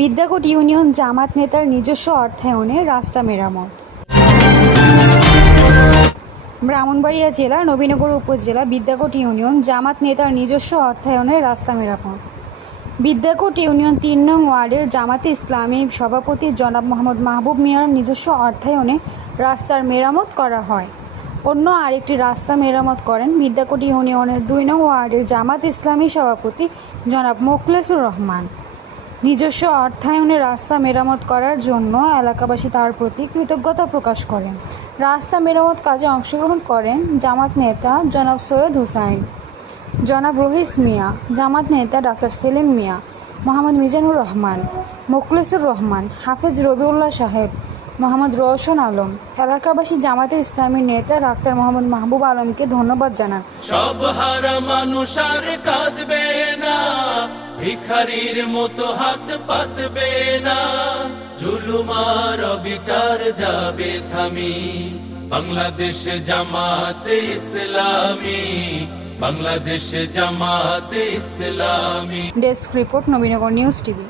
বিদ্যাকোট union জামাত নেতার নিজস্ব অর্থায়নে রাস্তা মেরামত। ব্রাহ্মণবাড়িয়া জেলা নবীনগর উপজেলা বিদ্যাকোট ইউনিয়ন জামাত নেতার নিজস্ব অর্থায়নে রাস্তা মেরামত। বিদ্যাকোট ইউনিয়ন তিন নং ওয়ার্ডের জামাতে ইসলামী সভাপতি জনাব মোহাম্মদ মাহবুব মিয়ার নিজস্ব অর্থায়নে রাস্তার মেরামত করা হয়। অন্য আরেকটি রাস্তা মেরামত করেন বিদ্যাকোট ইউনিয়নের দুই নং ওয়ার্ডের জামাত ইসলামী সভাপতি জনাব মোখলেসুর রহমান। নিজস্ব অর্থায়নে রাস্তা মেরামত করার জন্য এলাকাবাসী তার প্রতি কৃতজ্ঞতা প্রকাশ করেন। রাস্তা মেরামত কাজে অংশগ্রহণ করেন জামাত নেতা জনাব সৈয়দ হুসাইন, জনাব রহিস মিয়া, জামাত নেতা ডাক্তার সেলিম মিয়া, মোহাম্মদ মিজানুর রহমান, মোখলেসুর রহমান, হাফেজ রবিউল্লাহ সাহেব, মোহাম্মদ রওশন আলম, এলাকাবাসী জামাতে ইসলামী নেতা ডাক্তার মোহাম্মদ মাহবুব আলমকে ধন্যবাদ জানান। সব হারা মানুষ আর কাঁদবে। ভিখারির মতো হাত পাতবে না। জুলুমার বিচার যাবে থামি। বাংলাদেশ জামাতে Islami, Bangladesh Jamaate Islami. Desk report Nabinagar news TV.